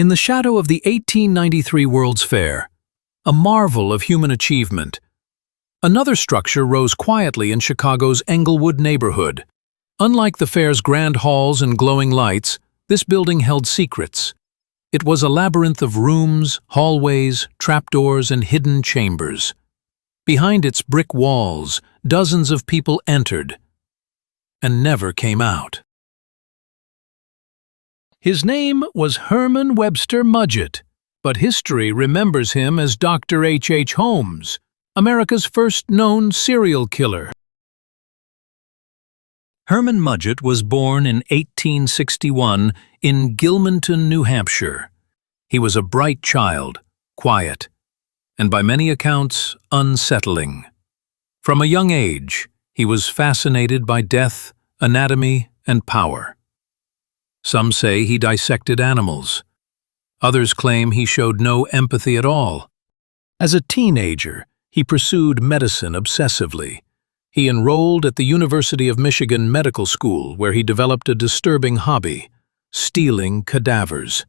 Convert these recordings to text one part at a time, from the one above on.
In the shadow of the 1893 World's Fair, a marvel of human achievement, another structure rose quietly in Chicago's Englewood neighborhood. Unlike the fair's grand halls and glowing lights, this building held secrets. It was a labyrinth of rooms, hallways, trapdoors, and hidden chambers. Behind its brick walls, dozens of people entered and never came out. His name was Herman Webster Mudgett, but history remembers him as Dr. H. Holmes, America's first known serial killer. Herman Mudgett was born in 1861 in Gilmanton, New Hampshire. He was a bright child, quiet, and by many accounts, unsettling. From a young age, he was fascinated by death, anatomy, and power. Some say he dissected animals. Others claim he showed no empathy at all. As a teenager, he pursued medicine obsessively. He enrolled at the University of Michigan Medical School, where he developed a disturbing hobby: stealing cadavers.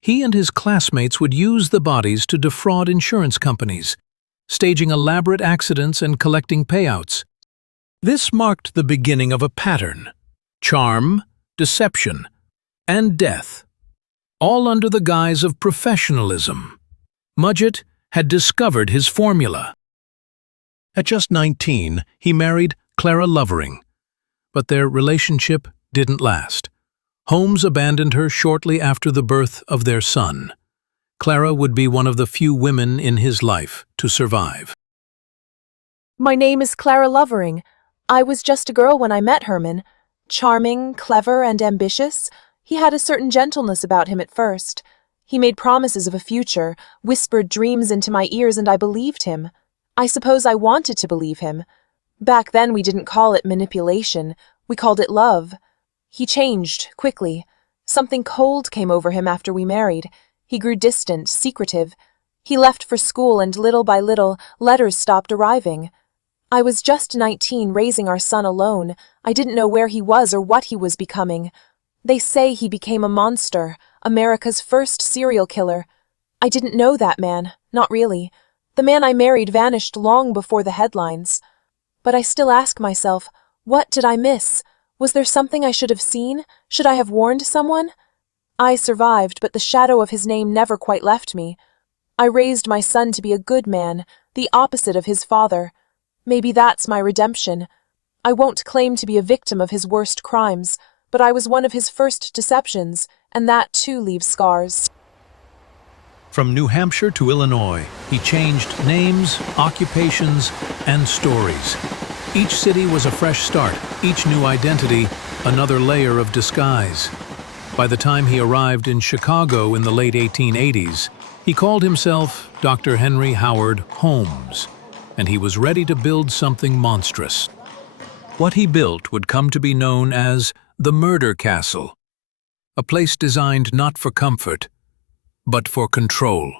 He and his classmates would use the bodies to defraud insurance companies, staging elaborate accidents and collecting payouts. This marked the beginning of a pattern: charm, deception, and death, all under the guise of professionalism. Mudgett had discovered his formula. At just 19, he married Clara Lovering, but their relationship didn't last. Holmes abandoned her shortly after the birth of their son. Clara would be one of the few women in his life to survive. My name is Clara Lovering. I was just a girl when I met Herman. Charming, clever, and ambitious, he had a certain gentleness about him at first. He made promises of a future, whispered dreams into my ears, and I believed him. I suppose I wanted to believe him. Back then we didn't call it manipulation, we called it love. He changed, quickly. Something cold came over him after we married. He grew distant, secretive. He left for school, and little by little, letters stopped arriving. I was just 19, raising our son alone. I didn't know where he was or what he was becoming. They say he became a monster, America's first serial killer. I didn't know that man, not really. The man I married vanished long before the headlines. But I still ask myself, what did I miss? Was there something I should have seen? Should I have warned someone? I survived, but the shadow of his name never quite left me. I raised my son to be a good man, the opposite of his father. Maybe that's my redemption. I won't claim to be a victim of his worst crimes, but I was one of his first deceptions, and that too leaves scars. From New Hampshire to Illinois, he changed names, occupations, and stories. Each city was a fresh start, each new identity, another layer of disguise. By the time he arrived in Chicago in the late 1880s, he called himself Dr. Henry Howard Holmes, and he was ready to build something monstrous. What he built would come to be known as the Murder Castle, a place designed not for comfort, but for control.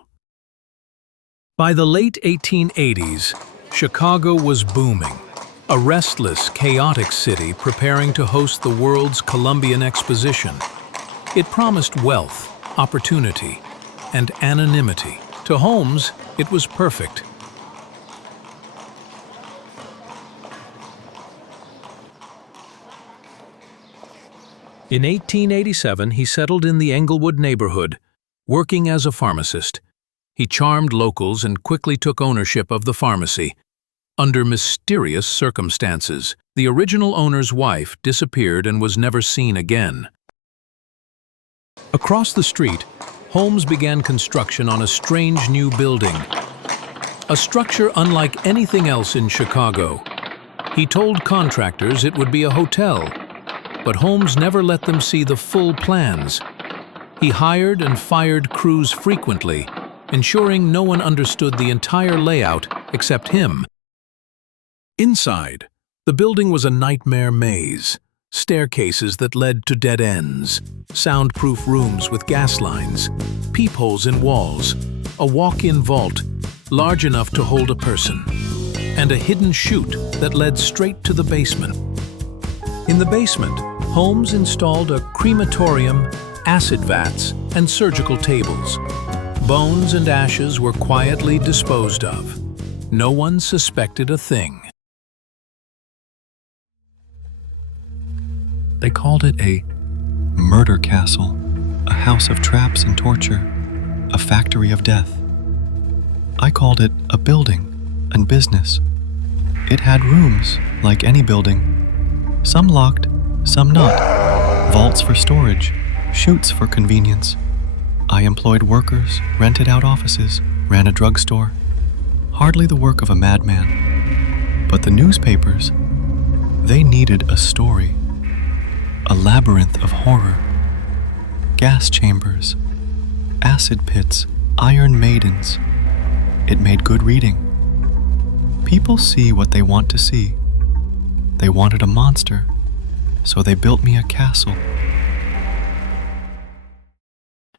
By the late 1880s, Chicago was booming, a restless, chaotic city preparing to host the world's Columbian Exposition. It promised wealth, opportunity, and anonymity. To Holmes, it was perfect. In 1887, he settled in the Englewood neighborhood, working as a pharmacist. He charmed locals and quickly took ownership of the pharmacy. Under mysterious circumstances, the original owner's wife disappeared and was never seen again. Across the street, Holmes began construction on a strange new building, a structure unlike anything else in Chicago. He told contractors it would be a hotel, but Holmes never let them see the full plans. He hired and fired crews frequently, ensuring no one understood the entire layout except him. Inside, the building was a nightmare maze. Staircases that led to dead ends, soundproof rooms with gas lines, peepholes in walls, a walk-in vault large enough to hold a person, and a hidden chute that led straight to the basement. In the basement, Holmes installed a crematorium acid vats, and surgical tables. Bones and ashes were quietly disposed of. No one suspected a thing. They called it a murder castle, a house of traps and torture, a factory of death. I called it a building and business. It had rooms like any building, some locked, some not, vaults for storage, chutes for convenience. I employed workers, rented out offices, ran a drugstore. Hardly the work of a madman. But the newspapers, they needed a story. A labyrinth of horror. Gas chambers, acid pits, iron maidens. It made good reading. People see what they want to see. They wanted a monster, so they built me a castle.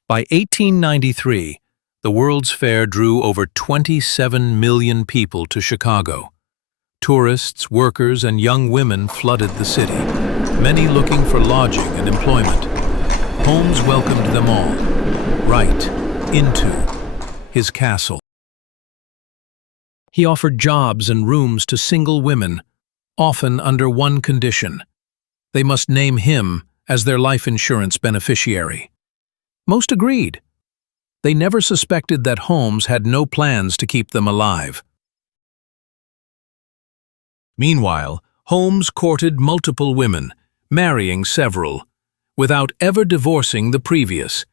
By 1893, the World's Fair drew over 27 million people to Chicago. Tourists, workers, and young women flooded the city, many looking for lodging and employment. Holmes welcomed them all, right into his castle. He offered jobs and rooms to single women, often under one condition. They must name him as their life insurance beneficiary. Most agreed. They never suspected that Holmes had no plans to keep them alive. Meanwhile, Holmes courted multiple women, marrying several, without ever divorcing the previous.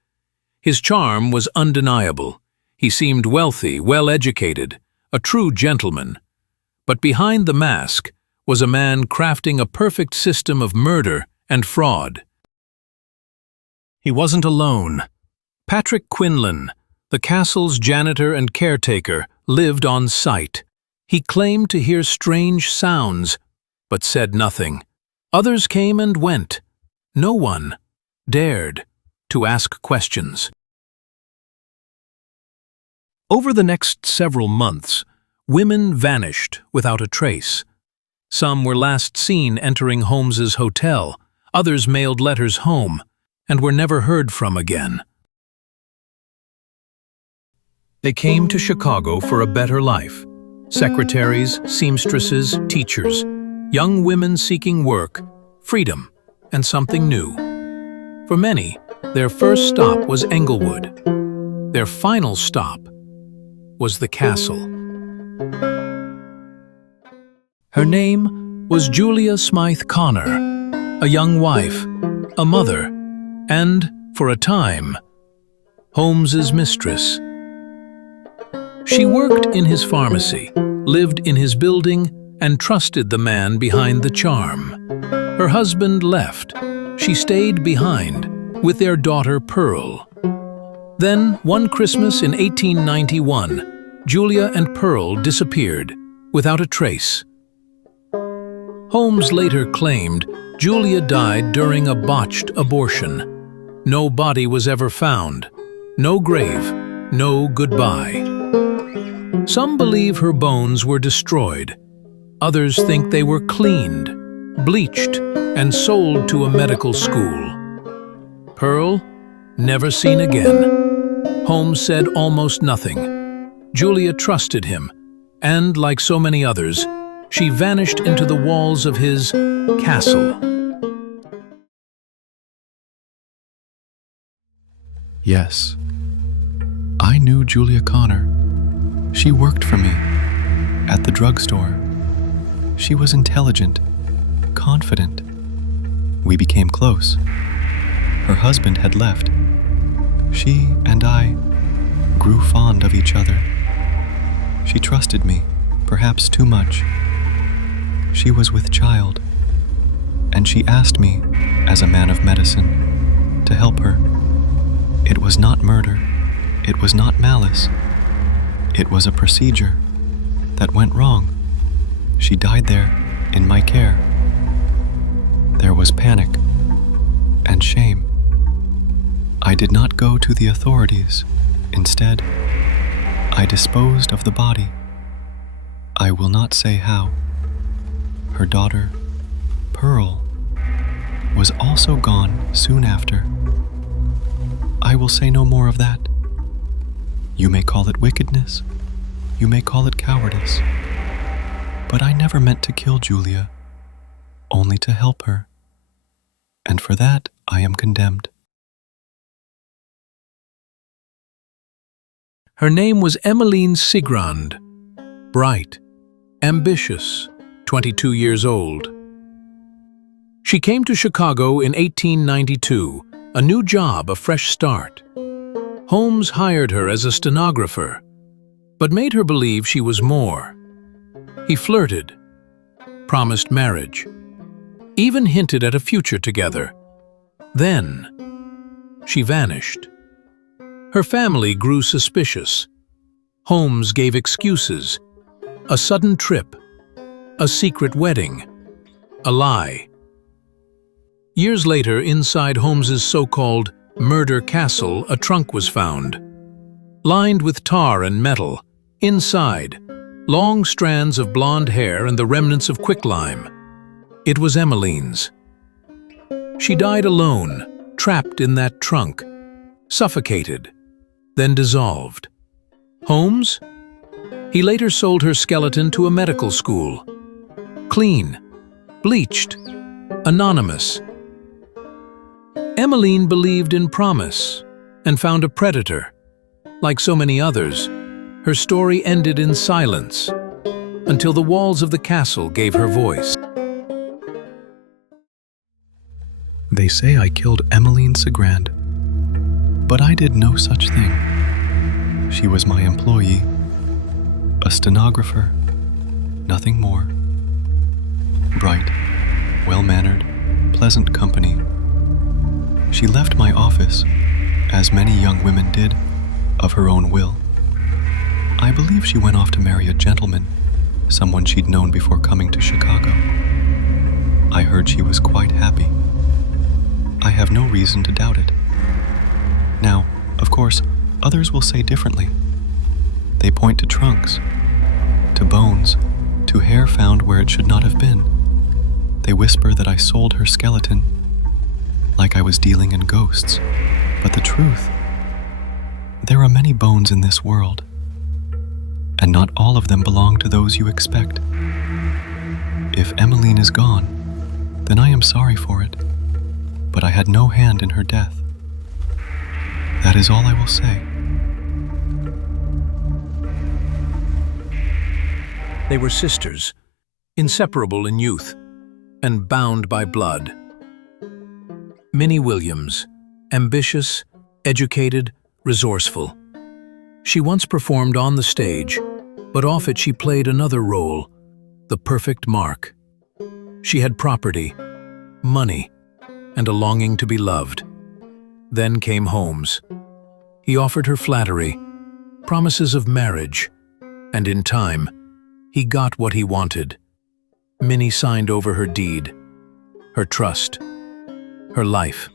His charm was undeniable. He seemed wealthy, well-educated, a true gentleman. But behind the mask was a man crafting a perfect system of murder and fraud. He wasn't alone. Patrick Quinlan, the castle's janitor and caretaker, lived on site. He claimed to hear strange sounds, but said nothing. Others came and went. No one dared to ask questions. Over the next several months, women vanished without a trace. Some were last seen entering Holmes's hotel, others mailed letters home, and were never heard from again. They came to Chicago for a better life. Secretaries, seamstresses, teachers, young women seeking work, freedom, and something new. For many, their first stop was Englewood. Their final stop was the castle. Her name was Julia Smythe Connor, a young wife, a mother, and, for a time, Holmes's mistress. She worked in his pharmacy, lived in his building, and trusted the man behind the charm. Her husband left. She stayed behind with their daughter Pearl. Then, one Christmas in 1891, Julia and Pearl disappeared without a trace. Holmes later claimed Julia died during a botched abortion. No body was ever found, no grave, no goodbye. Some believe her bones were destroyed. Others think they were cleaned, bleached, and sold to a medical school. Pearl, never seen again. Holmes said almost nothing. Julia trusted him, and like so many others, she vanished into the walls of his castle. Yes, I knew Julia Connor. She worked for me at the drugstore. She was intelligent, confident. We became close. Her husband had left. She and I grew fond of each other. She trusted me, perhaps too much. She was with child, and she asked me, as a man of medicine, to help her. It was not murder. It was not malice. It was a procedure that went wrong. She died there, in my care. There was panic and shame. I did not go to the authorities. Instead, I disposed of the body. I will not say how. Her daughter, Pearl, was also gone soon after. I will say no more of that. You may call it wickedness, you may call it cowardice, but I never meant to kill Julia, only to help her, and for that I am condemned. Her name was Emmeline Sigrand, bright, ambitious, 22 years old. She came to Chicago in 1892, a new job, a fresh start. Holmes hired her as a stenographer, but made her believe she was more. He flirted, promised marriage, even hinted at a future together. Then, she vanished. Her family grew suspicious. Holmes gave excuses: a sudden trip, a secret wedding, a lie. Years later, inside Holmes's so-called murder castle, a trunk was found. Lined with tar and metal, inside, long strands of blonde hair and the remnants of quicklime. It was Emmeline's. She died alone, trapped in that trunk, suffocated, then dissolved. Holmes? He later sold her skeleton to a medical school. Clean, bleached, anonymous. Emmeline believed in promise and found a predator. Like so many others, her story ended in silence until the walls of the castle gave her voice. They say I killed Emmeline Sigrand, but I did no such thing. She was my employee, a stenographer, nothing more. Bright, well-mannered, pleasant company. She left my office, as many young women did, of her own will. I believe she went off to marry a gentleman, someone she'd known before coming to Chicago. I heard she was quite happy. I have no reason to doubt it. Now, of course, others will say differently. They point to trunks, to bones, to hair found where it should not have been. They whisper that I sold her skeleton, like I was dealing in ghosts. But the truth, there are many bones in this world, and not all of them belong to those you expect. If Emmeline is gone, then I am sorry for it, but I had no hand in her death. That is all I will say. They were sisters, inseparable in youth, and bound by blood. Minnie Williams, ambitious, educated, resourceful. She once performed on the stage, but off it she played another role, the perfect mark. She had property, money, and a longing to be loved. Then came Holmes. He offered her flattery, promises of marriage, and in time, he got what he wanted. Minnie signed over her deed, her trust, her life.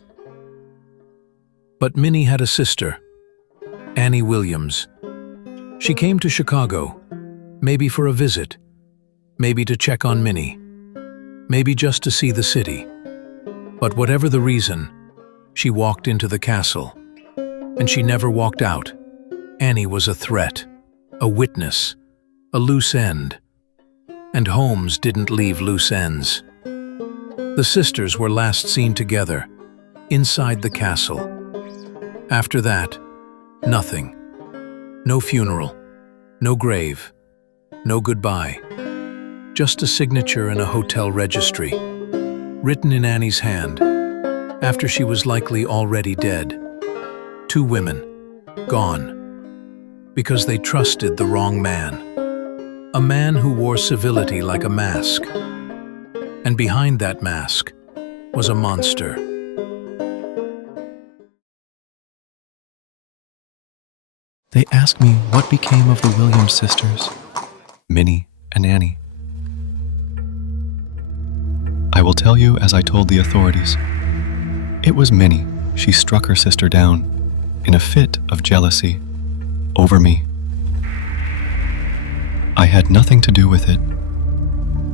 But Minnie had a sister, Annie Williams. She came to Chicago, maybe for a visit, maybe to check on Minnie, maybe just to see the city. But whatever the reason, she walked into the castle, and she never walked out. Annie was a threat, a witness, a loose end. And Holmes didn't leave loose ends. The sisters were last seen together, inside the castle. After that, nothing. No funeral, no grave, no goodbye. Just a signature in a hotel registry, written in Annie's hand, after she was likely already dead. 2 women, gone, because they trusted the wrong man. A man who wore civility like a mask. And behind that mask was a monster. They asked me what became of the Williams sisters, Minnie and Annie. I will tell you as I told the authorities. It was Minnie. She struck her sister down in a fit of jealousy over me. I had nothing to do with it,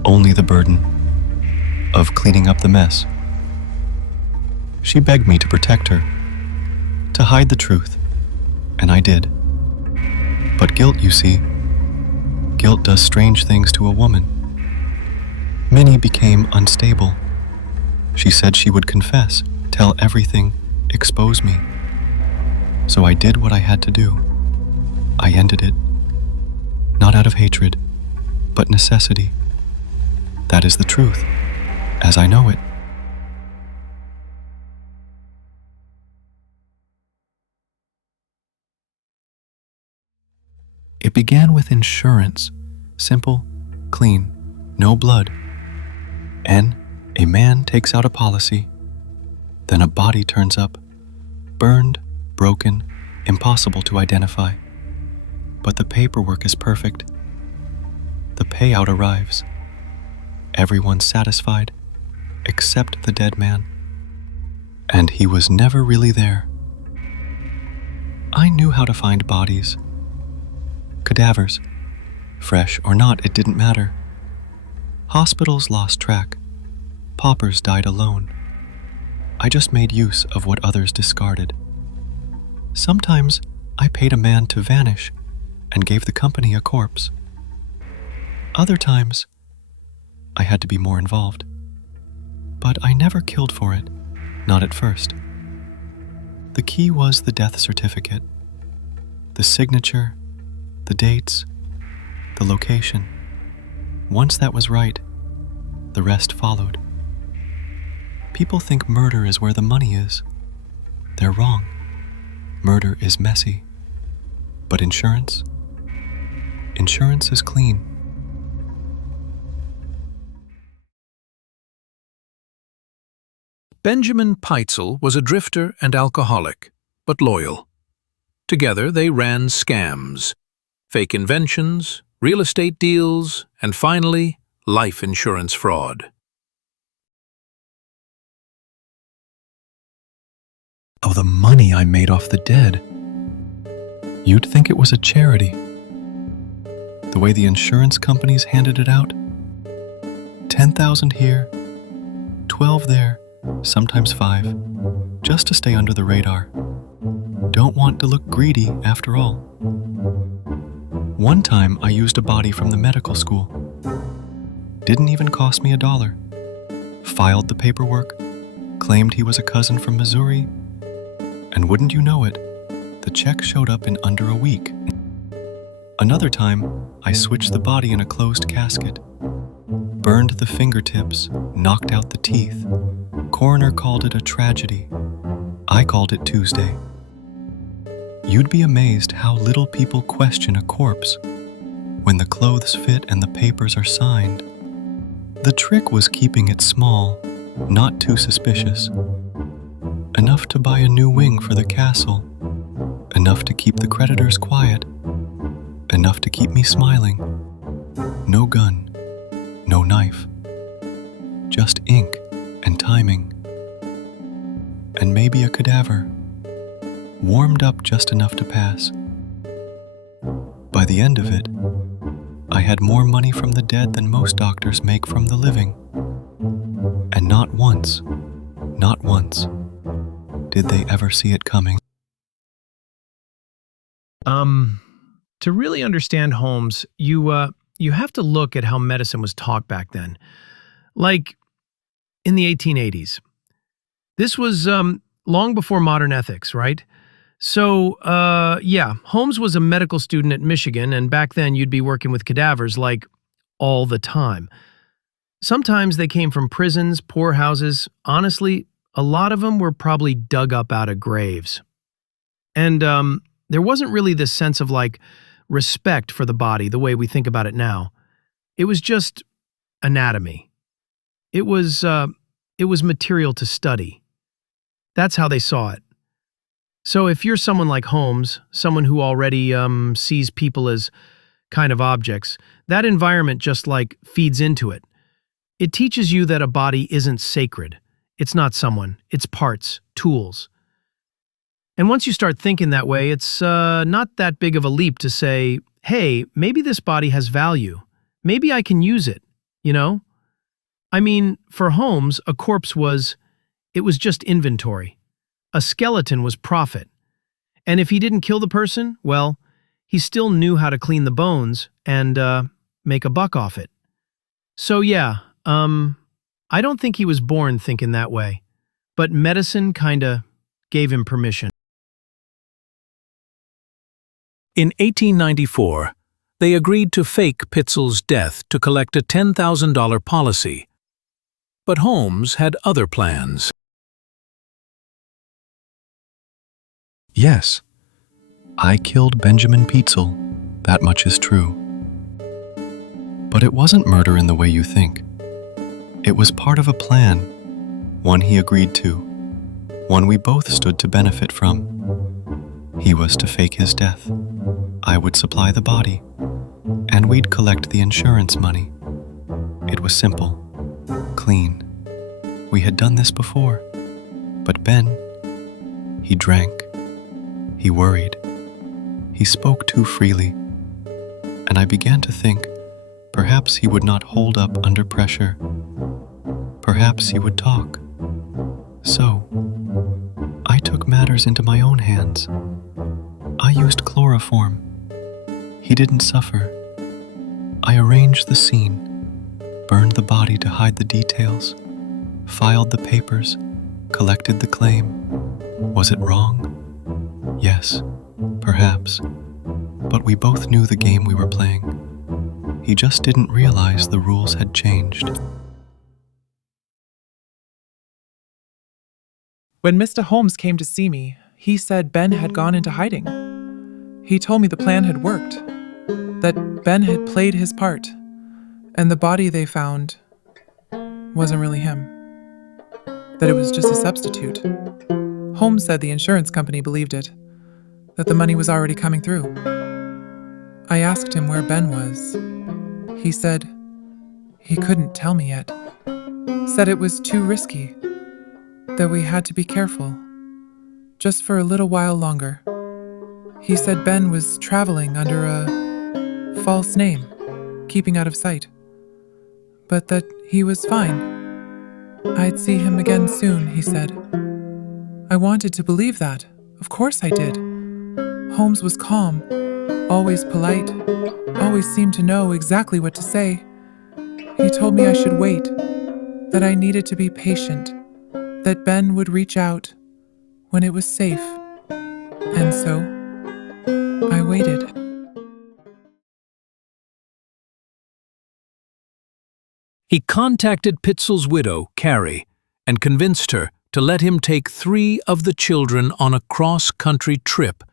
only the burden of cleaning up the mess. She begged me to protect her, to hide the truth, and I did. But guilt, you see, guilt does strange things to a woman. Minnie became unstable. She said she would confess, tell everything, expose me. So I did what I had to do. I ended it. Not out of hatred, but necessity. That is the truth, as I know it. It began with insurance. Simple, clean, no blood. And a man takes out a policy. Then a body turns up, burned, broken, impossible to identify. But the paperwork is perfect. The payout arrives. Everyone's satisfied, except the dead man. And he was never really there. I knew how to find bodies. Cadavers. Fresh or not, it didn't matter. Hospitals lost track. Paupers died alone. I just made use of what others discarded. Sometimes I paid a man to vanish and gave the company a corpse. Other times, I had to be more involved. But I never killed for it, not at first. The key was the death certificate, the signature, the dates, the location. Once that was right, the rest followed. People think murder is where the money is. They're wrong. Murder is messy. But insurance? Insurance is clean. Benjamin Pitezel was a drifter and alcoholic, but loyal. Together they ran scams, fake inventions, real estate deals, and finally, life insurance fraud. Of the money I made off the dead. You'd think it was a charity. The way the insurance companies handed it out. 10,000 here, 12 there, sometimes 5, just to stay under the radar. Don't want to look greedy after all. One time I used a body from the medical school. Didn't even cost me $1. Filed the paperwork, claimed he was a cousin from Missouri, and wouldn't you know it, the check showed up in under a week. Another time, I switched the body in a closed casket. Burned the fingertips, knocked out the teeth. Coroner called it a tragedy. I called it Tuesday. You'd be amazed how little people question a corpse when the clothes fit and the papers are signed. The trick was keeping it small, not too suspicious. Enough to buy a new wing for the castle. Enough to keep the creditors quiet. Enough to keep me smiling. No gun, no knife. Just ink and timing. And maybe a cadaver. Warmed up just enough to pass. By the end of it, I had more money from the dead than most doctors make from the living. And not once did they ever see it coming. To really understand Holmes, you have to look at how medicine was taught back then. Like in the 1880s. This was long before modern ethics, right? So, yeah, Holmes was a medical student at Michigan, and back then you'd be working with cadavers like all the time. Sometimes they came from prisons, poorhouses. Honestly, a lot of them were probably dug up out of graves. And there wasn't really this sense of like respect for the body the way we think about it now. It was just anatomy. It was material to study. That's how they saw it. So if you're someone like Holmes, someone who already sees people as kind of objects, that environment just like feeds into it. It teaches you that a body isn't sacred. It's not someone. It's parts, tools. And once you start thinking that way, it's not that big of a leap to say, hey, maybe this body has value. Maybe I can use it, you know? I mean, for Holmes, a corpse was just inventory. A skeleton was profit. And if he didn't kill the person, well, he still knew how to clean the bones and make a buck off it. So yeah, I don't think he was born thinking that way, but medicine kinda gave him permission. In 1894, they agreed to fake Pitezel's death to collect a $10,000 policy. But Holmes had other plans. Yes, I killed Benjamin Pitezel. That much is true. But it wasn't murder in the way you think. It was part of a plan, one he agreed to, one we both stood to benefit from. He was to fake his death. I would supply the body, and we'd collect the insurance money. It was simple, clean. We had done this before. But Ben, he drank. He worried. He spoke too freely. And I began to think, perhaps he would not hold up under pressure. Perhaps he would talk. So, I took matters into my own hands. I used chloroform. He didn't suffer. I arranged the scene, burned the body to hide the details, filed the papers, collected the claim. Was it wrong? Yes, perhaps. But we both knew the game we were playing. He just didn't realize the rules had changed. When Mr. Holmes came to see me, he said Ben had gone into hiding. He told me the plan had worked, that Ben had played his part, and the body they found wasn't really him, that it was just a substitute. Holmes said the insurance company believed it, that the money was already coming through. I asked him where Ben was. He said he couldn't tell me yet, said it was too risky, that we had to be careful, just for a little while longer. He said Ben was traveling under a false name, keeping out of sight, but that he was fine. I'd see him again soon, he said. I wanted to believe that. Of course I did. Holmes was calm, always polite, always seemed to know exactly what to say. He told me I should wait, that I needed to be patient, that Ben would reach out when it was safe. And so, I waited. He contacted Pitezel's widow, Carrie, and convinced her to let him take 3 of the children on a cross-country trip,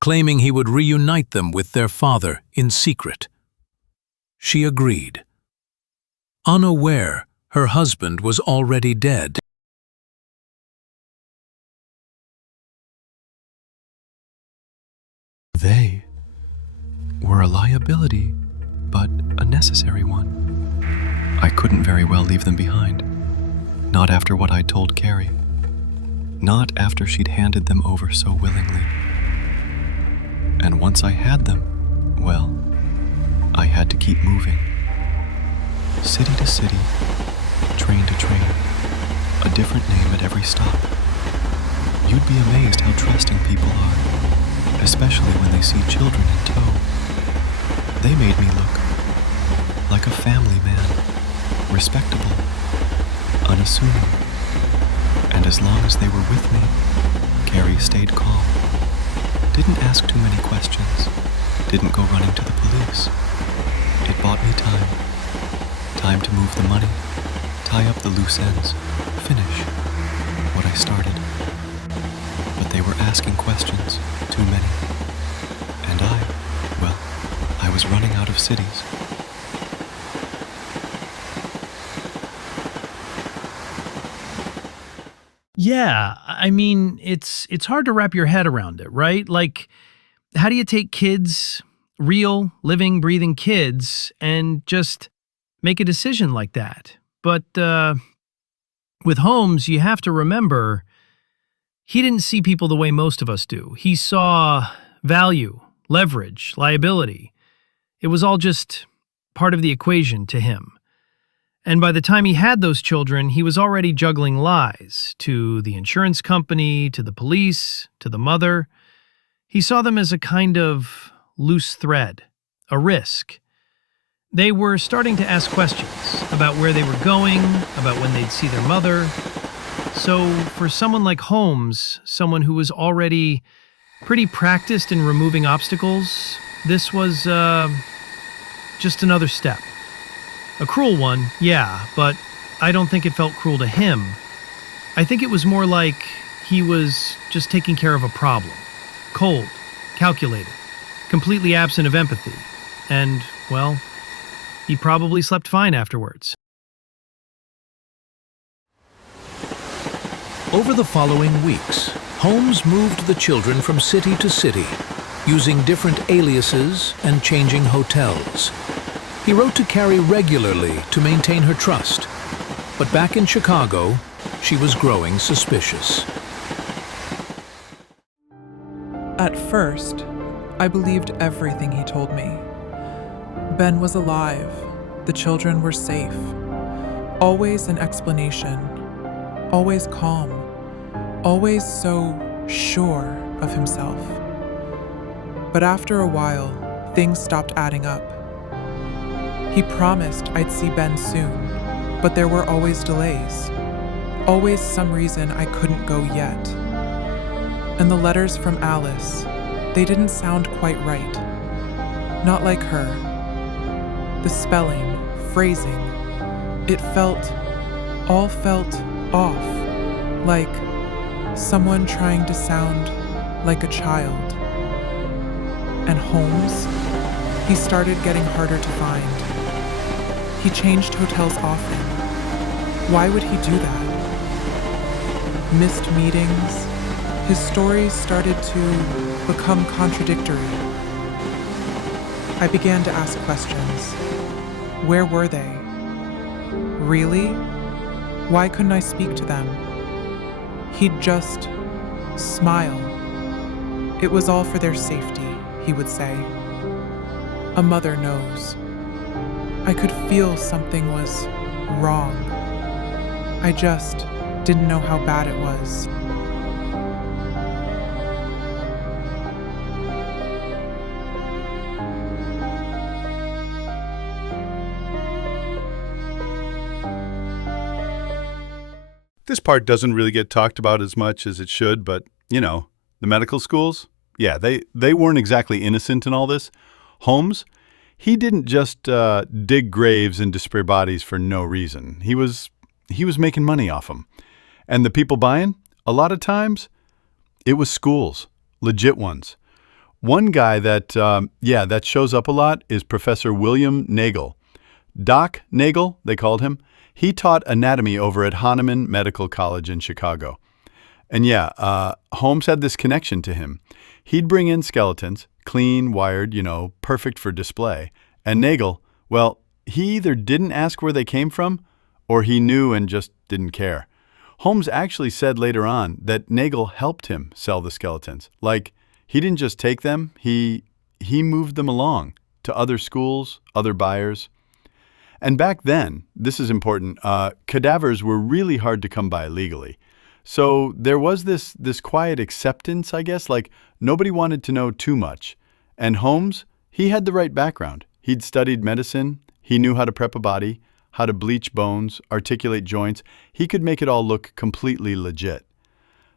claiming he would reunite them with their father in secret. She agreed, unaware her husband was already dead. They were a liability, but a necessary one. I couldn't very well leave them behind. Not after what I'd told Carrie. Not after she'd handed them over so willingly. And once I had them, well, I had to keep moving. City to city, train to train, a different name at every stop. You'd be amazed how trusting people are, especially when they see children in tow. They made me look like a family man, respectable, unassuming. And as long as they were with me, Carrie stayed calm. Didn't ask too many questions. Didn't go running to the police. It bought me time. Time to move the money, tie up the loose ends, finish what I started. But they were asking questions, too many. And I was running out of cities. Yeah, I mean, it's hard to wrap your head around it, right? Like, how do you take kids, real, living, breathing kids, and just make a decision like that? But with Holmes, you have to remember, he didn't see people the way most of us do. He saw value, leverage, liability. It was all just part of the equation to him. And by the time he had those children, he was already juggling lies to the insurance company, to the police, to the mother. He saw them as a kind of loose thread, a risk. They were starting to ask questions about where they were going, about when they'd see their mother. So for someone like Holmes, someone who was already pretty practiced in removing obstacles, this was just another step. A cruel one, yeah, but I don't think it felt cruel to him. I think it was more like he was just taking care of a problem. Cold, calculated, completely absent of empathy. And, well, he probably slept fine afterwards. Over the following weeks, Holmes moved the children from city to city, using different aliases and changing hotels. He wrote to Carrie regularly to maintain her trust, but back in Chicago, she was growing suspicious. At first, I believed everything he told me. Ben was alive. The children were safe. Always an explanation. Always calm. Always so sure of himself. But after a while, things stopped adding up. He promised I'd see Ben soon, but there were always delays. Always some reason I couldn't go yet. And the letters from Alice, they didn't sound quite right. Not like her. The spelling, phrasing, it all felt off, like someone trying to sound like a child. And Holmes, he started getting harder to find. He changed hotels often. Why would he do that? Missed meetings. His stories started to become contradictory. I began to ask questions. Where were they? Really? Why couldn't I speak to them? He'd just smile. It was all for their safety, he would say. A mother knows. I could feel something was wrong. I just didn't know how bad it was. This part doesn't really get talked about as much as it should, but, the medical schools, yeah, they weren't exactly innocent in all this. Holmes, he didn't just dig graves and disappear bodies for no reason. He was making money off them. And the people buying, a lot of times, it was schools, legit ones. One guy that shows up a lot is Professor William Nagel. Doc Nagel, they called him. He taught anatomy over at Hahnemann Medical College in Chicago. And Holmes had this connection to him. He'd bring in skeletons, clean, wired, perfect for display. And Nagel, well, he either didn't ask where they came from, or he knew and just didn't care. Holmes actually said later on that Nagel helped him sell the skeletons. Like, he didn't just take them, he moved them along to other schools, other buyers. And back then, this is important, cadavers were really hard to come by legally. So there was this quiet acceptance, I guess, like nobody wanted to know too much. And Holmes, he had the right background. He'd studied medicine, he knew how to prep a body, how to bleach bones, articulate joints. He could make it all look completely legit.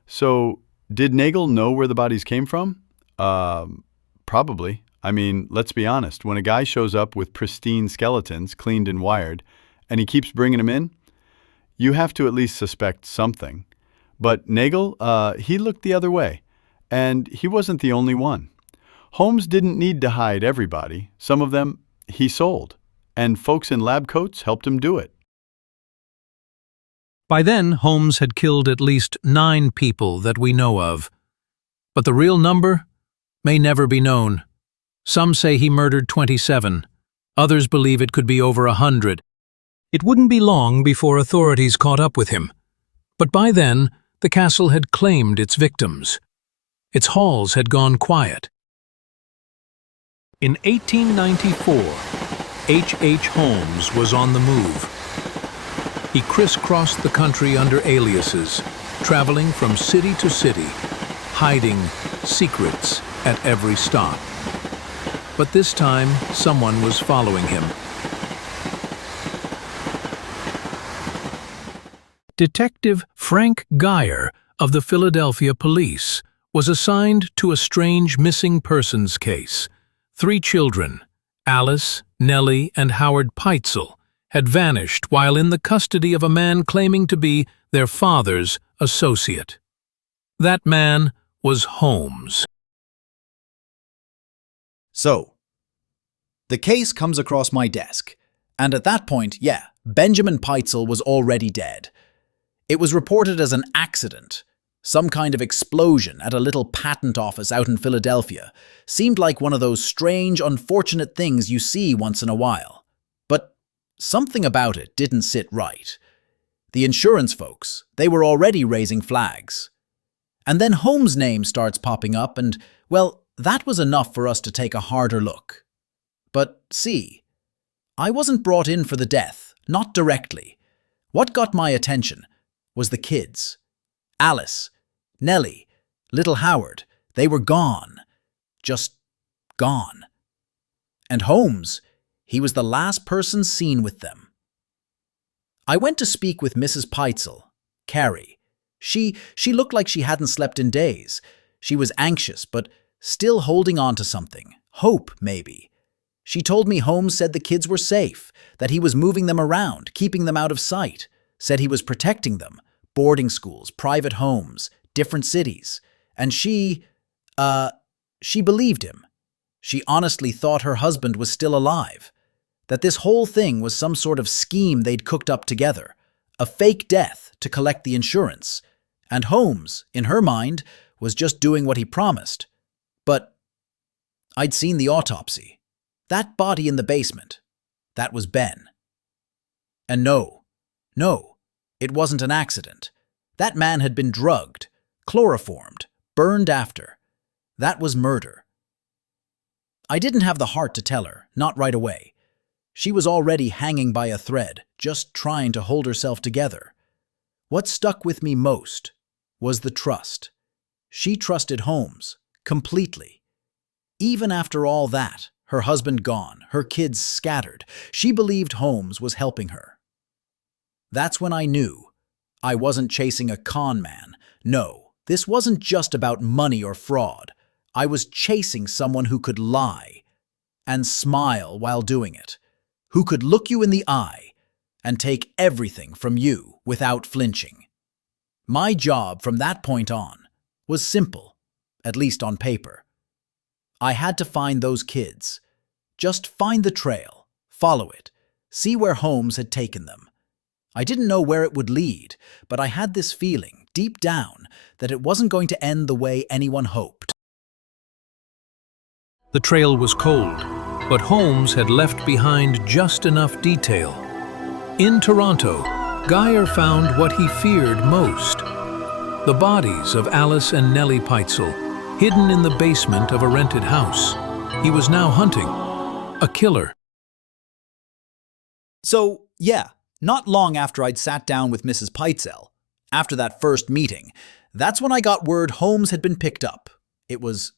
So did Nagel know where the bodies came from? Probably. I mean, let's be honest. When a guy shows up with pristine skeletons, cleaned and wired, and he keeps bringing them in, you have to at least suspect something. But Nagel, he looked the other way, and he wasn't the only one. Holmes didn't need to hide everybody. Some of them he sold, and folks in lab coats helped him do it. By then, Holmes had killed at least 9 people that we know of. But the real number may never be known. Some say he murdered 27. Others believe it could be over 100. It wouldn't be long before authorities caught up with him. But by then, the castle had claimed its victims. Its halls had gone quiet. In 1894, H. Holmes was on the move. He crisscrossed the country under aliases, traveling from city to city, hiding secrets at every stop. But this time, someone was following him. Detective Frank Geyer of the Philadelphia Police was assigned to a strange missing persons case. 3 children, Alice, Nellie, and Howard Pitezel, had vanished while in the custody of a man claiming to be their father's associate. That man was Holmes. So, the case comes across my desk, and at that point, yeah, Benjamin Pitezel was already dead. It was reported as an accident, some kind of explosion at a little patent office out in Philadelphia. Seemed like one of those strange, unfortunate things you see once in a while. But something about it didn't sit right. The insurance folks, they were already raising flags. And then Holmes' name starts popping up and, well, that was enough for us to take a harder look. But see, I wasn't brought in for the death, not directly. What got my attention was the kids. Alice, Nellie, little Howard, they were gone. Just gone. And Holmes, he was the last person seen with them. I went to speak with Mrs. Pitezel, Carrie. She looked like she hadn't slept in days. She was anxious, but still holding on to something. Hope, maybe. She told me Holmes said the kids were safe, that he was moving them around, keeping them out of sight, said he was protecting them, boarding schools, private homes, different cities. And she believed him. She honestly thought her husband was still alive, that this whole thing was some sort of scheme they'd cooked up together, a fake death to collect the insurance. And Holmes, in her mind, was just doing what he promised. But I'd seen the autopsy. That body in the basement, that was Ben. And no, it wasn't an accident. That man had been drugged, chloroformed, burned after. That was murder. I didn't have the heart to tell her, not right away. She was already hanging by a thread, just trying to hold herself together. What stuck with me most was the trust. She trusted Holmes, completely. Even after all that, her husband gone, her kids scattered, she believed Holmes was helping her. That's when I knew I wasn't chasing a con man. No, this wasn't just about money or fraud. I was chasing someone who could lie and smile while doing it, who could look you in the eye and take everything from you without flinching. My job from that point on was simple, at least on paper. I had to find those kids. Just find the trail, follow it, see where Holmes had taken them. I didn't know where it would lead, but I had this feeling, deep down, that it wasn't going to end the way anyone hoped. The trail was cold, but Holmes had left behind just enough detail. In Toronto, Geyer found what he feared most: the bodies of Alice and Nellie Pitezel, hidden in the basement of a rented house. He was now hunting a killer. So, yeah, not long after I'd sat down with Mrs. Pitezel, after that first meeting, that's when I got word Holmes had been picked up. It was,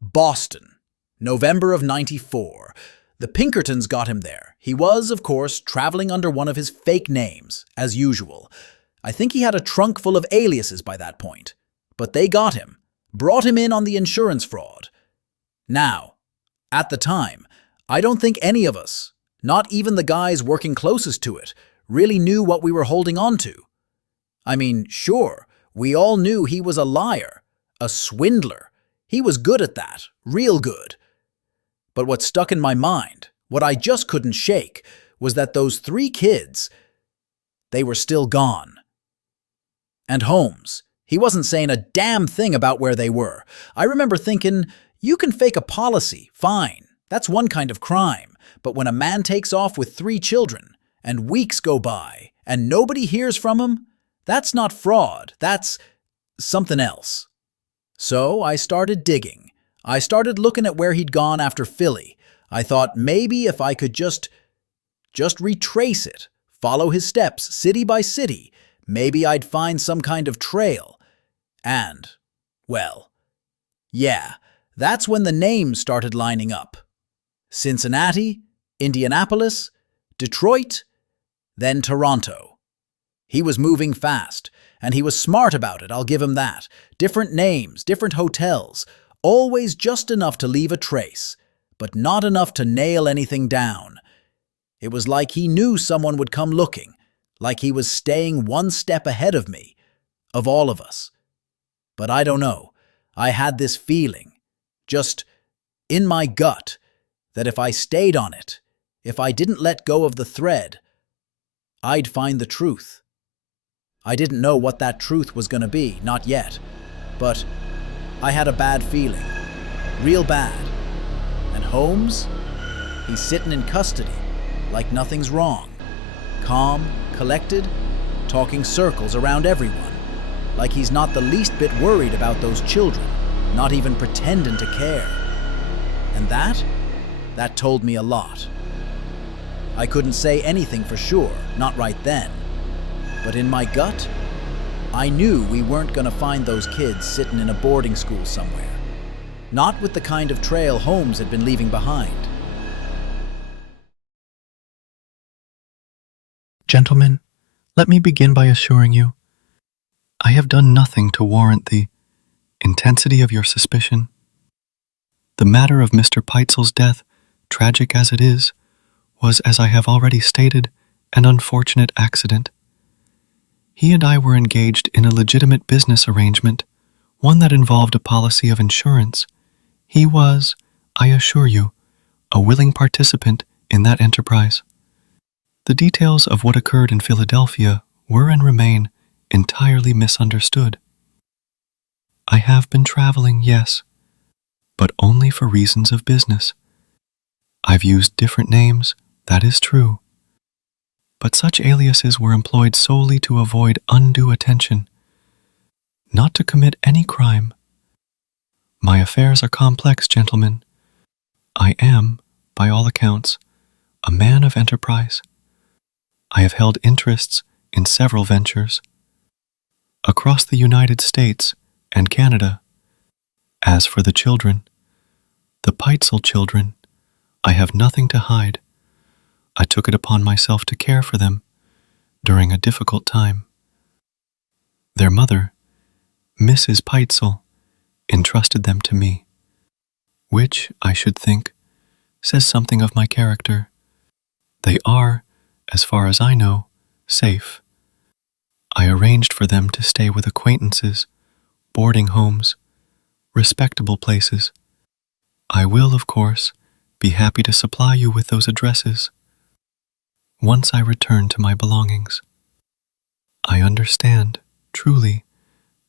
Boston, November of '94. The Pinkertons got him there. He was, of course, traveling under one of his fake names, as usual. I think he had a trunk full of aliases by that point. But they got him, brought him in on the insurance fraud. Now, at the time, I don't think any of us, not even the guys working closest to it, really knew what we were holding on to. I mean, sure, we all knew he was a liar, a swindler. He was good at that, real good. But what stuck in my mind, what I just couldn't shake, was that those 3 kids, they were still gone. And Holmes, he wasn't saying a damn thing about where they were. I remember thinking, you can fake a policy, fine, that's one kind of crime. But when a man takes off with 3 children, and weeks go by, and nobody hears from him, that's not fraud, that's something else. So I started digging. I started looking at where he'd gone after Philly. I thought maybe if I could just retrace it, follow his steps city by city, maybe I'd find some kind of trail. And, well, Yeah, that's when the names started lining up. Cincinnati, Indianapolis, Detroit, then Toronto. He was moving fast, and he was smart about it, I'll give him that. Different names, different hotels, always just enough to leave a trace, but not enough to nail anything down. It was like he knew someone would come looking, like he was staying one step ahead of me, of all of us. But I don't know, I had this feeling, just in my gut, that if I stayed on it, if I didn't let go of the thread, I'd find the truth. I didn't know what that truth was going to be, not yet, but I had a bad feeling, real bad. And Holmes? He's sitting in custody, like nothing's wrong. Calm, collected, talking circles around everyone, like he's not the least bit worried about those children, not even pretending to care. And that told me a lot. I couldn't say anything for sure, not right then. But in my gut, I knew we weren't going to find those kids sitting in a boarding school somewhere. Not with the kind of trail Holmes had been leaving behind. Gentlemen, let me begin by assuring you, I have done nothing to warrant the intensity of your suspicion. The matter of Mr. Pitezel's death, tragic as it is, was, as I have already stated, an unfortunate accident. He and I were engaged in a legitimate business arrangement, one that involved a policy of insurance. He was, I assure you, a willing participant in that enterprise. The details of what occurred in Philadelphia were and remain entirely misunderstood. I have been traveling, yes, but only for reasons of business. I've used different names, that is true, but such aliases were employed solely to avoid undue attention, not to commit any crime. My affairs are complex, gentlemen. I am, by all accounts, a man of enterprise. I have held interests in several ventures across the United States and Canada. As for the children, the Pitezel children, I have nothing to hide. I took it upon myself to care for them during a difficult time. Their mother, Mrs. Pitezel, entrusted them to me, which, I should think, says something of my character. They are, as far as I know, safe. I arranged for them to stay with acquaintances, boarding homes, respectable places. I will, of course, be happy to supply you with those addresses once I return to my belongings. I understand, truly,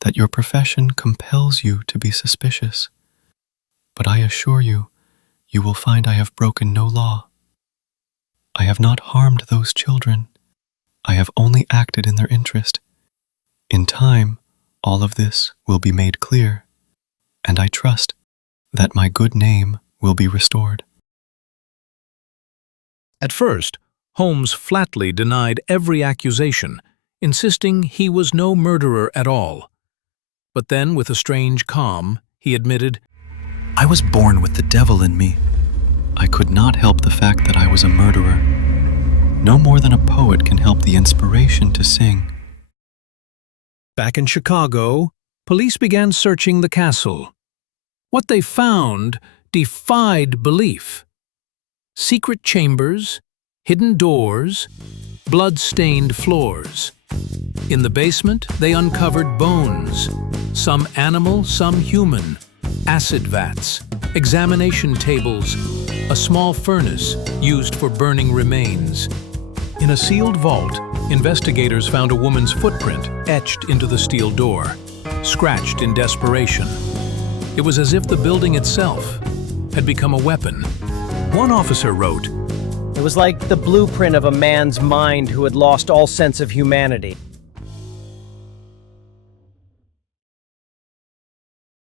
that your profession compels you to be suspicious, but I assure you, you will find I have broken no law. I have not harmed those children. I have only acted in their interest. In time, all of this will be made clear, and I trust that my good name will be restored. At first, Holmes flatly denied every accusation, insisting he was no murderer at all. But then, with a strange calm, he admitted, I was born with the devil in me. I could not help the fact that I was a murderer. No more than a poet can help the inspiration to sing. Back in Chicago, police began searching the castle. What they found defied belief. Secret chambers, hidden doors, blood-stained floors. In the basement, they uncovered bones, some animal, some human, acid vats, examination tables, a small furnace used for burning remains. In a sealed vault, investigators found a woman's footprint etched into the steel door, scratched in desperation. It was as if the building itself had become a weapon. One officer wrote, It was like the blueprint of a man's mind who had lost all sense of humanity.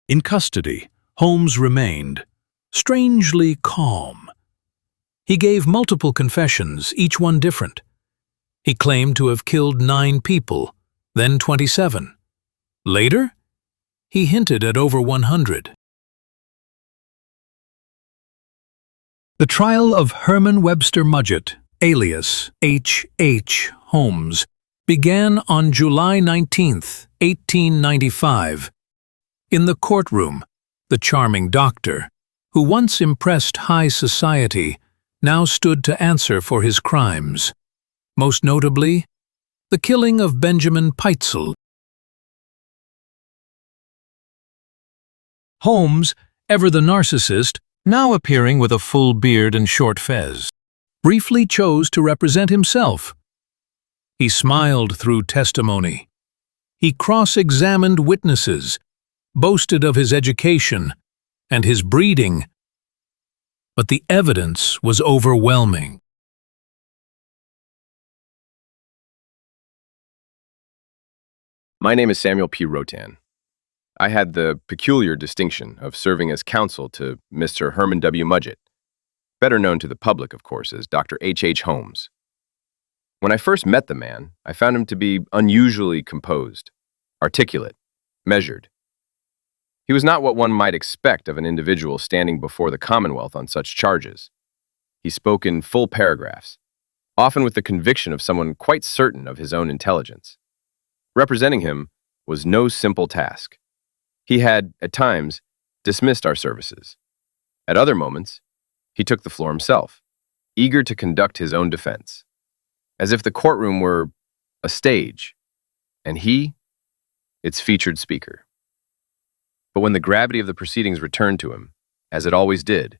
In custody, Holmes remained strangely calm. He gave multiple confessions, each one different. He claimed to have killed 9 people, then 27. Later, he hinted at over 100. The trial of Herman Webster Mudgett, alias H. Holmes, began on July 19, 1895. In the courtroom, the charming doctor, who once impressed high society, now stood to answer for his crimes. Most notably, the killing of Benjamin Pitezel. Holmes, ever the narcissist, now appearing with a full beard and short fez, briefly chose to represent himself. He smiled through testimony. He cross-examined witnesses, boasted of his education and his breeding, but the evidence was overwhelming. My name is Samuel P. Rotan. I had the peculiar distinction of serving as counsel to Mr. Herman W. Mudgett, better known to the public, of course, as Dr. H. Holmes. When I first met the man, I found him to be unusually composed, articulate, measured. He was not what one might expect of an individual standing before the Commonwealth on such charges. He spoke in full paragraphs, often with the conviction of someone quite certain of his own intelligence. Representing him was no simple task. He had, at times, dismissed our services. At other moments, he took the floor himself, eager to conduct his own defense, as if the courtroom were a stage, and he, its featured speaker. But when the gravity of the proceedings returned to him, as it always did,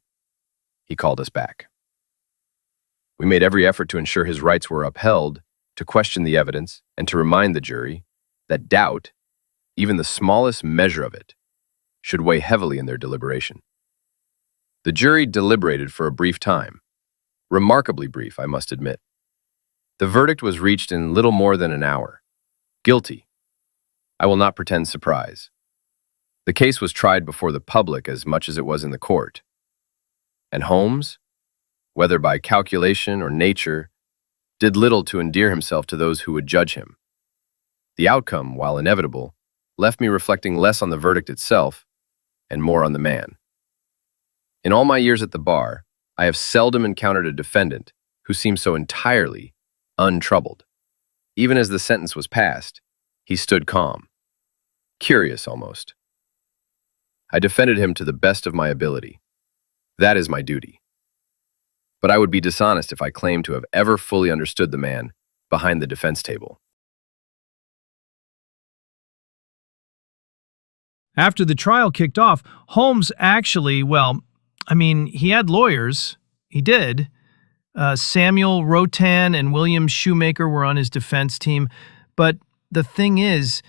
he called us back. We made every effort to ensure his rights were upheld, to question the evidence, and to remind the jury that doubt, even the smallest measure of it, should weigh heavily in their deliberation. The jury deliberated for a brief time, remarkably brief, I must admit. The verdict was reached in little more than an hour. Guilty. I will not pretend surprise. The case was tried before the public as much as it was in the court. And Holmes, whether by calculation or nature, did little to endear himself to those who would judge him. The outcome, while inevitable, left me reflecting less on the verdict itself and more on the man. In all my years at the bar, I have seldom encountered a defendant who seemed so entirely untroubled. Even as the sentence was passed, he stood calm, curious almost. I defended him to the best of my ability. That is my duty. But I would be dishonest if I claimed to have ever fully understood the man behind the defense table. After the trial kicked off, Holmes actually, he had lawyers. He did. Samuel Rotan and William Shoemaker were on his defense team. But the thing is,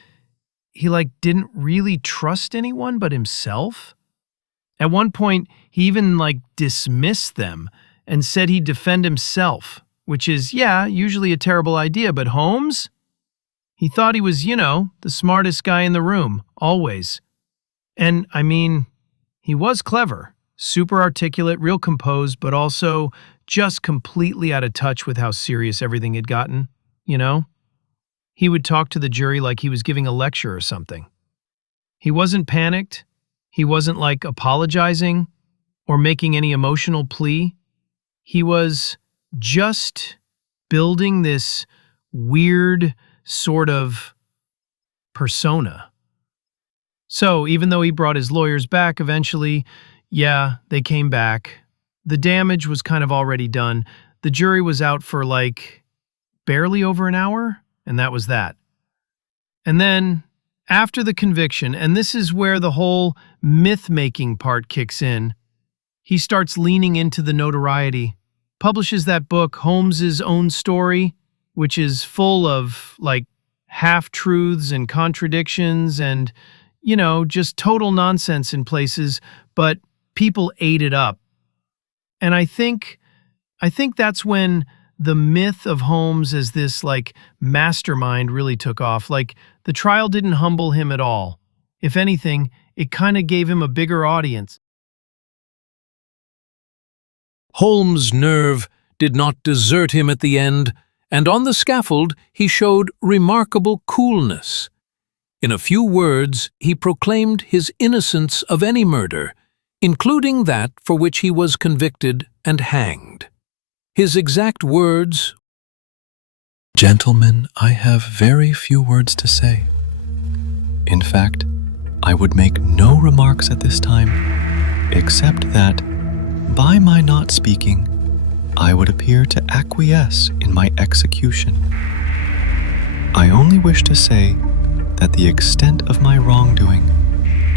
he didn't really trust anyone but himself. At one point, he even dismissed them and said he'd defend himself, which is, usually a terrible idea. But Holmes, he thought he was, the smartest guy in the room, always. And, he was clever, super articulate, real composed, but also just completely out of touch with how serious everything had gotten, He would talk to the jury like he was giving a lecture or something. He wasn't panicked. He wasn't, apologizing or making any emotional plea. He was just building this weird sort of persona. So even though he brought his lawyers back eventually, they came back. The damage was kind of already done. The jury was out for barely over an hour, and that was that. And then after the conviction, and this is where the whole myth-making part kicks in, he starts leaning into the notoriety, publishes that book, Holmes's Own Story, which is full of half-truths and contradictions and just total nonsense in places, but people ate it up. And I think that's when the myth of Holmes as this mastermind really took off. The trial didn't humble him at all. If anything, it kind of gave him a bigger audience. Holmes' nerve did not desert him at the end, and on the scaffold he showed remarkable coolness. In a few words, he proclaimed his innocence of any murder, including that for which he was convicted and hanged. His exact words, "Gentlemen, I have very few words to say. In fact, I would make no remarks at this time, except that, by my not speaking, I would appear to acquiesce in my execution. I only wish to say that the extent of my wrongdoing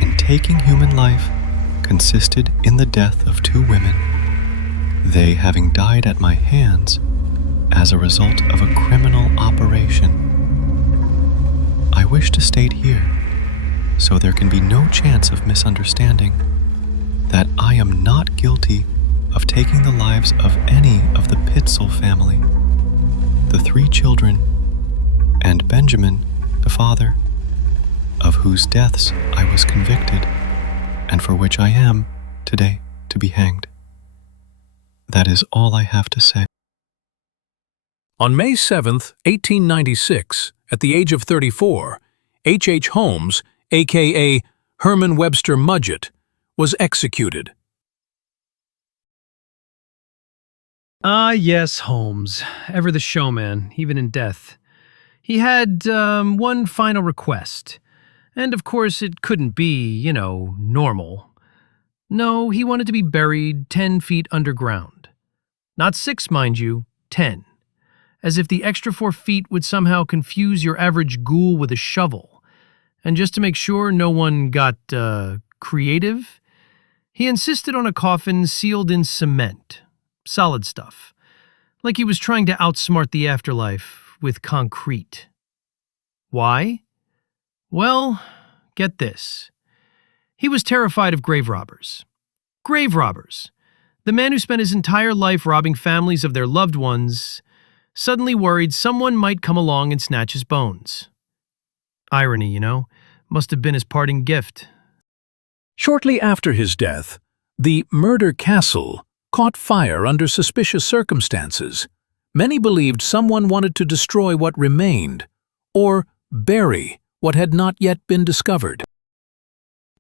in taking human life consisted in the death of 2 women, they having died at my hands as a result of a criminal operation. I wish to state here, so there can be no chance of misunderstanding, that I am not guilty of taking the lives of any of the Pitezel family, the 3 children, and Benjamin, the father, of whose deaths I was convicted, and for which I am, today, to be hanged. That is all I have to say." On May 7, 1896, at the age of 34, H. Holmes, a.k.a. Herman Webster Mudgett, was executed. Yes, Holmes, ever the showman, even in death. He had one final request, and of course it couldn't be, normal. No, he wanted to be buried 10 feet underground. Not 6, mind you, 10. As if the extra 4 feet would somehow confuse your average ghoul with a shovel. And just to make sure no one got, creative, he insisted on a coffin sealed in cement. Solid stuff. Like he was trying to outsmart the afterlife with concrete. Why? Well, get this. He was terrified of grave robbers. Grave robbers. The man who spent his entire life robbing families of their loved ones, suddenly worried someone might come along and snatch his bones. Irony, must have been his parting gift. Shortly after his death, the murder castle caught fire under suspicious circumstances. Many believed someone wanted to destroy what remained, or bury what had not yet been discovered.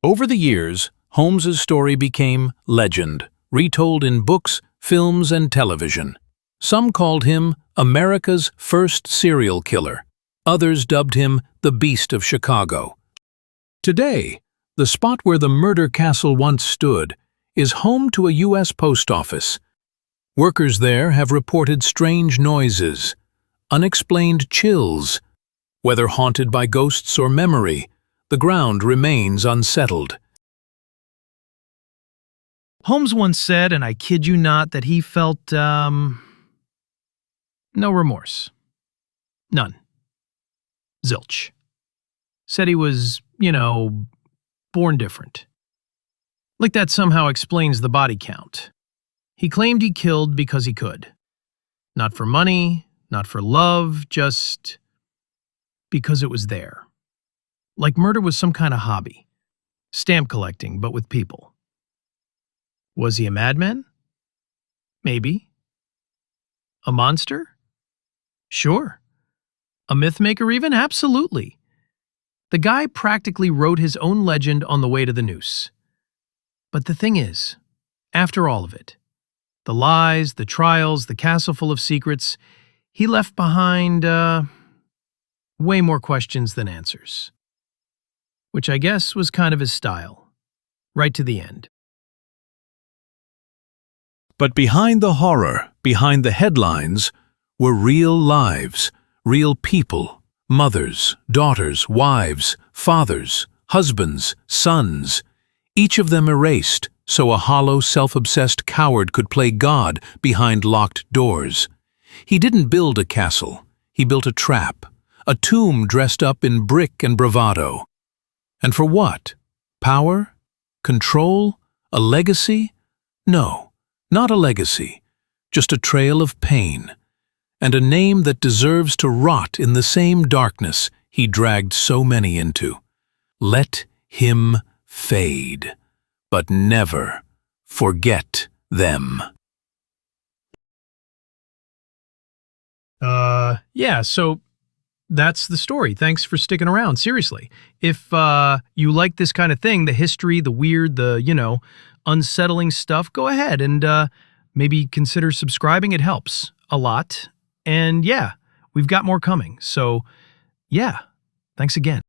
Over the years, Holmes's story became legend, retold in books, films, and television. Some called him America's first serial killer. Others dubbed him the Beast of Chicago. Today, the spot where the murder castle once stood is home to a U.S. post office. Workers there have reported strange noises, unexplained chills. Whether haunted by ghosts or memory, the ground remains unsettled. Holmes once said, and I kid you not, that he felt, no remorse. None. Zilch. Said he was, born different. Like that somehow explains the body count. He claimed he killed because he could. Not for money, not for love, just because it was there. Like murder was some kind of hobby. Stamp collecting, but with people. Was he a madman? Maybe. A monster? Sure. A myth maker even? Absolutely. The guy practically wrote his own legend on the way to the noose. But the thing is, after all of it, the lies, the trials, the castle full of secrets, he left behind, way more questions than answers. Which I guess was kind of his style. Right to the end. But behind the horror, behind the headlines, were real lives, real people, mothers, daughters, wives, fathers, husbands, sons, each of them erased so a hollow, self-obsessed coward could play God behind locked doors. He didn't build a castle, he built a trap, a tomb dressed up in brick and bravado. And for what? Power? Control? A legacy? No, not a legacy, just a trail of pain, and a name that deserves to rot in the same darkness he dragged so many into. Let him fade, but never forget them. Yeah, so that's the story. Thanks for sticking around, seriously. If you like this kind of thing, the history, the weird, unsettling stuff, go ahead and maybe consider subscribing. It helps a lot. And yeah, we've got more coming. So yeah, thanks again.